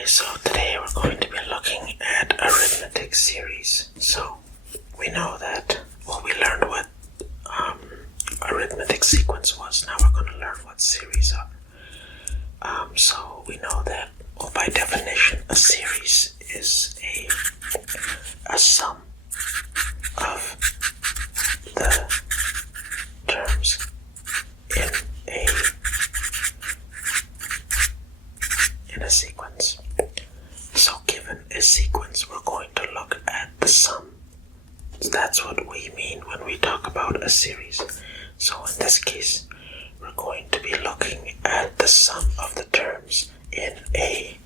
Okay, so today we're going to be looking at arithmetic series. So we know that, we learned what arithmetic sequence was. Now we're going to learn what series are. So we know that, by definition, a series is a sum of the terms in a sequence. So given a sequence, we're going to look at the sum. That's what we mean when we talk about a series. So in this case, we're going to be looking at the sum of the terms in an.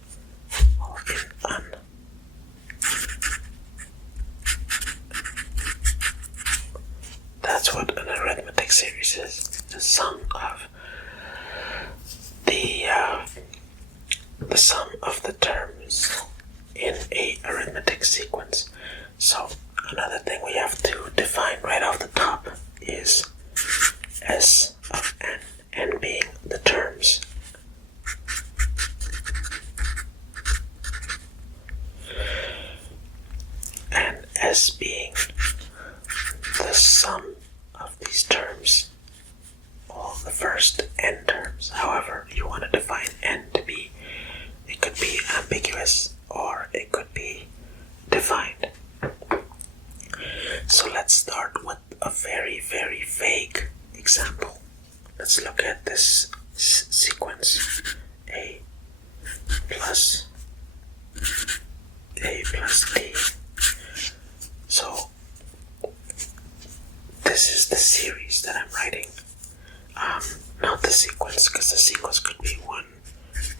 That's what an arithmetic series is. The sum of the sum of the terms in a arithmetic sequence. So another thing we have to define right off the top is S of n, n being the terms. And S being the sum of these terms, all the first n terms. However, you want to define n to be, it could be ambiguous or it could be defined. So let's start with a very, very vague example. Let's look at this sequence. A plus D. So this is the series that I'm writing. Not the sequence, because the sequence could be 1,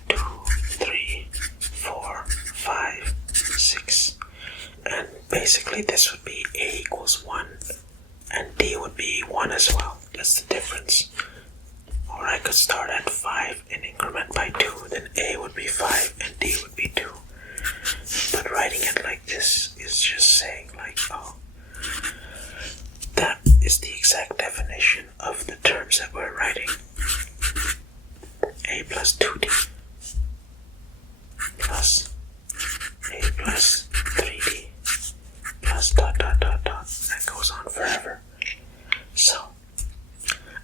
2, 3, 4, 5, 6. And basically this would be A equals 1 and D would be 1 as well. That's the difference. Or I could start at 5 and increment by 2, then A would be 5 and D would be 2. But writing it like this is just saying like, that is the exact definition of the terms that we're writing. A plus 2D plus A plus 3D plus dot dot dot dot. That goes on forever. So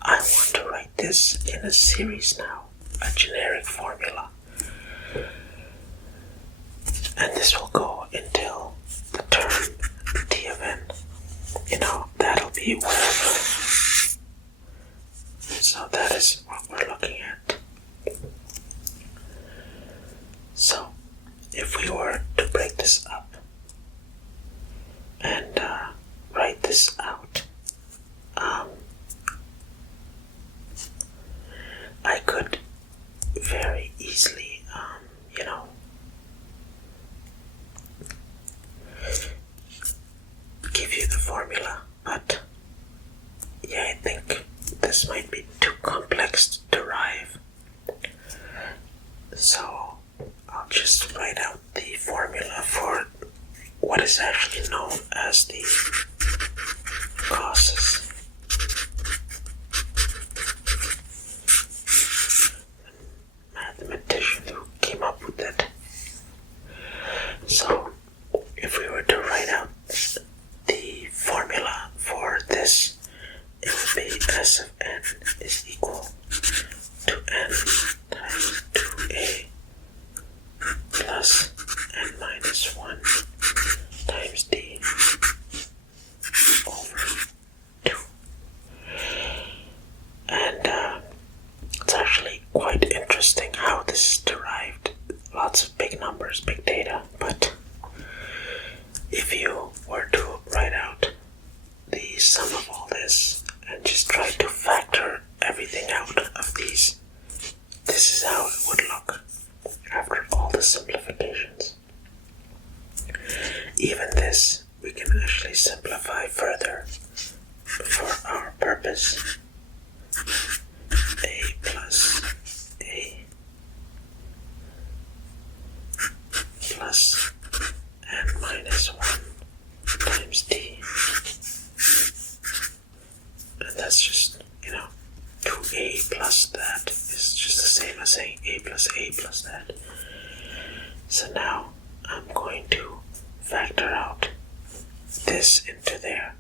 I want to write this in a series now, a generic formula. And this will go until the term t of n. That'll be whatever. So that is what we're looking at. So if we were to break this up and write this out, I could very easily, give you the formula, but yeah, I think this might be too complex to derive. So I'll just write out the formula for what is actually known as the causes. The mathematician who came up with it. So if we were to write out the formula for this, it would be S of n is equal to n times 2a plus n minus 1 times d over 2. And it's actually quite interesting how this is derived. Lots of big numbers, big data, but if you were to write out the sum of all this and just try to factor everything out of these, this is how it would look after all the simplifications. Even this, we can actually simplify further for our purpose. A plus A plus n minus 1 times d. And that's just, 2a plus that is just the same as saying a plus that. So now I'm going to factor out this into there.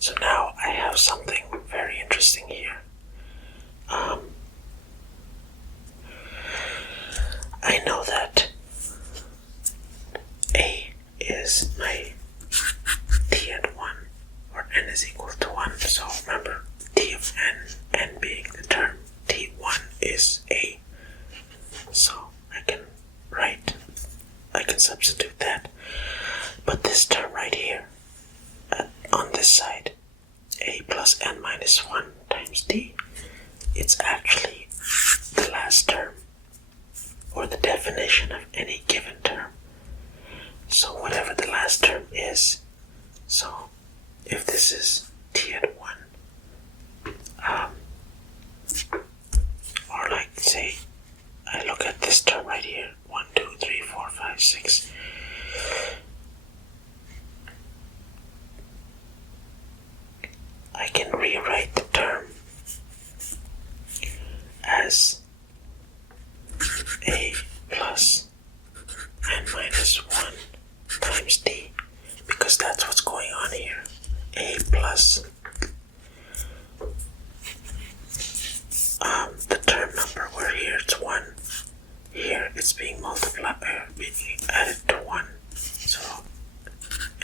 So now I have something very interesting here. I know that A is my t at 1, or n is equal to 1. So remember, t of n being the term t1 is A. So I can substitute that. But this term right here, on this side, a plus n minus 1 times d, it's actually the last term, or the definition of any given term. So whatever the last term is, so if this is t at 1, or like say, I look at this term right here, 1, 2, 3, 4, 5, 6. I can rewrite the term as a plus n minus 1 times d, because that's what's going on here. A plus the term number where here it's 1, here it's being multiplied, being added to 1. So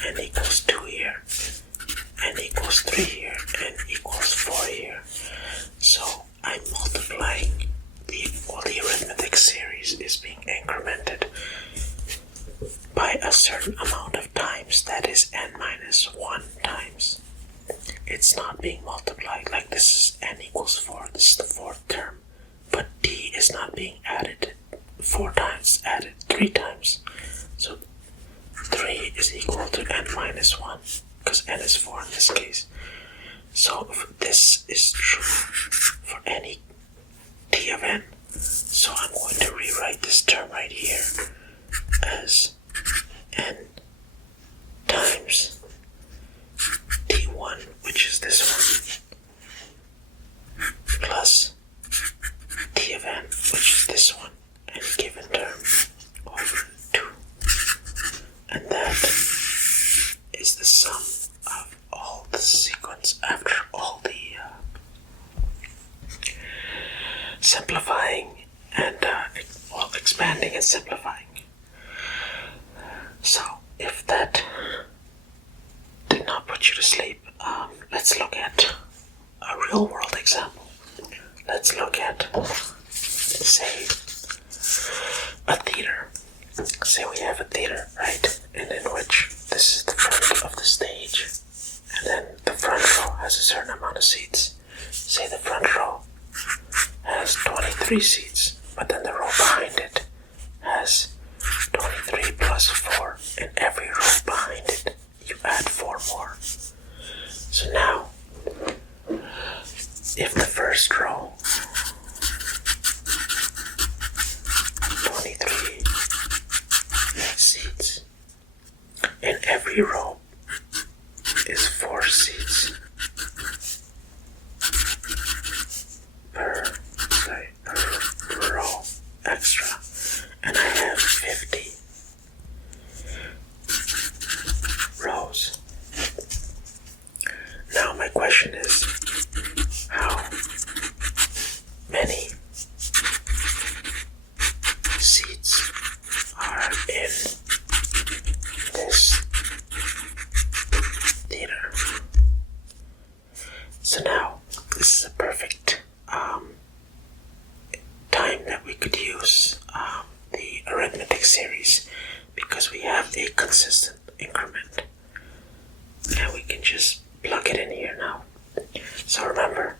n equals 2 here, n equals 3 here, n equals 4 here. So I'm multiplying the arithmetic series is being incremented by a certain amount of times, that is n minus 1 times. It's not being multiplied like this is n equals 4, this is the fourth term, but d is not being added 4 times, added 3 times. So 3 is equal to n minus 1, because n is 4 in this case. So if this is true for any t of n, so I'm going to rewrite this term right here as n times t1, which is this one, plus t of n, which is this one, any given term, over 2. And that is the sum of all the sequence after all the simplifying and expanding and simplifying. So if that did not put you to sleep, let's look at a real world example. Let's look at, say, a theater. Say we have a theater, right? And in which this is the front of the stage, and then the front row has a certain amount of seats. Say the front row has 23 seats, but then the row behind it has 23 plus 4, and every row behind it you add 4 more. So now, if the first row 23 seats, and every row is 4 seats per row extra, and I have 50 rows. Now my question is, how many seats are in this theater? So now, this is a perfect time that we could use the arithmetic series, because we have a consistent increment, and we can just plug it in here now. So remember,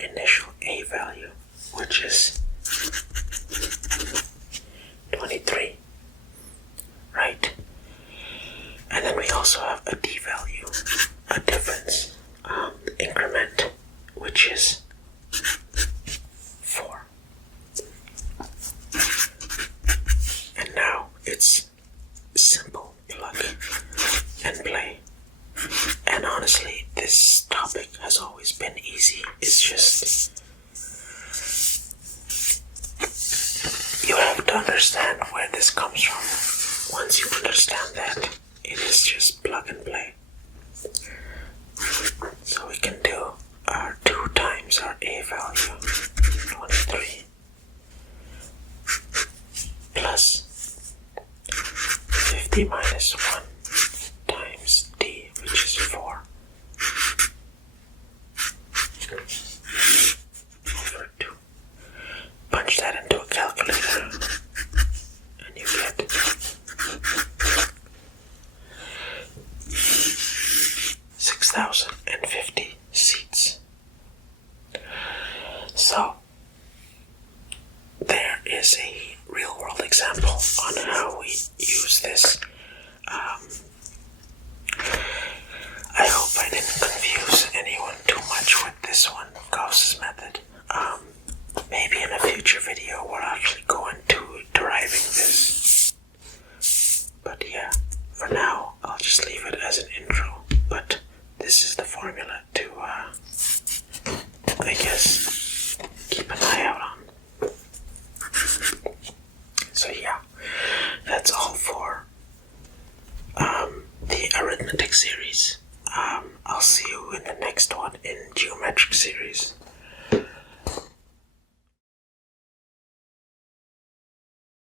initial A value, which is 23, right? And then we also have a D value, a difference, increment, which is 4. And now it's simple plug and play. And honestly, this topic has always been easy. It's just you have to understand where this comes from. Once you understand that, it is just plug and play. So we can do our 2 times our A value, 23, plus 50 minus 1 times D, which is 4, over 2. Punch that into a calculator, and you get 6,050 seats. So, there is a real-world example on how we use this. I hope I didn't confuse anyone too much with this one, Gauss's method. Maybe in a future video we'll actually go into deriving this. But yeah, for now I'll just leave it as an intro. But this is the formula to, I guess, keep an eye out on. So yeah, that's all for the arithmetic series. I'll see you in the next one in geometric series.